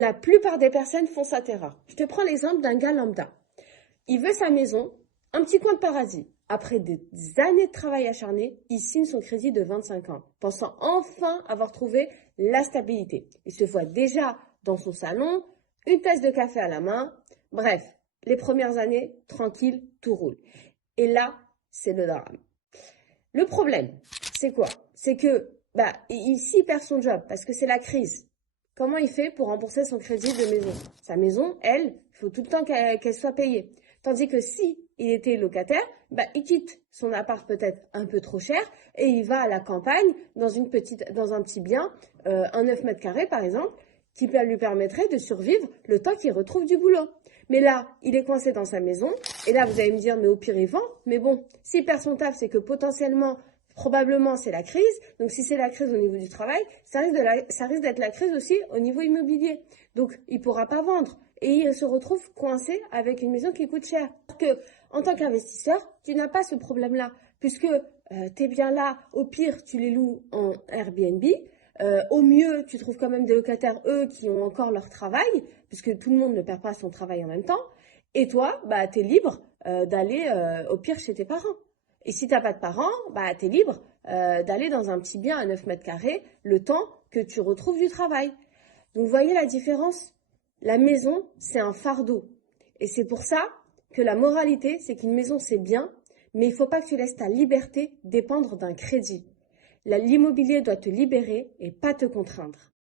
La plupart des personnes font cette erreur. Je te prends l'exemple d'un gars lambda. Il veut sa maison, un petit coin de paradis. Après des années de travail acharné, il signe son crédit de 25 ans, pensant enfin avoir trouvé la stabilité. Il se voit déjà dans son salon, une tasse de café à la main. Bref, les premières années, tranquille, tout roule. Et là, c'est le drame. Le problème, c'est quoi? C'est que ici, il perd son job parce que c'est la crise. Comment il fait pour rembourser son crédit de maison? Sa maison, elle, il faut tout le temps qu'elle soit payée. Tandis que si il était locataire, il quitte son appart peut-être un peu trop cher et il va à la campagne dans un petit bien, un 9 mètres carrés par exemple, qui lui permettrait de survivre le temps qu'il retrouve du boulot. Mais là, il est coincé dans sa maison et là, vous allez me dire, mais au pire, il vend. Mais bon, s'il perd son taf, c'est que potentiellement, probablement, c'est la crise. Donc, si c'est la crise au niveau du travail, ça risque d'être la crise aussi au niveau immobilier. Donc, il ne pourra pas vendre. Et il se retrouve coincé avec une maison qui coûte cher. Parce que, en tant qu'investisseur, tu n'as pas ce problème-là. Puisque tes biens-là, au pire, tu les loues en Airbnb. Au mieux, tu trouves quand même des locataires, eux, qui ont encore leur travail, puisque tout le monde ne perd pas son travail en même temps. Et toi, tu es libre d'aller au pire chez tes parents. Et si tu n'as pas de parents, tu es libre d'aller dans un petit bien à 9 mètres carrés le temps que tu retrouves du travail. Donc, vous voyez la différence? La maison, c'est un fardeau. Et c'est pour ça que la moralité, c'est qu'une maison, c'est bien, mais il ne faut pas que tu laisses ta liberté dépendre d'un crédit. L'immobilier doit te libérer et pas te contraindre.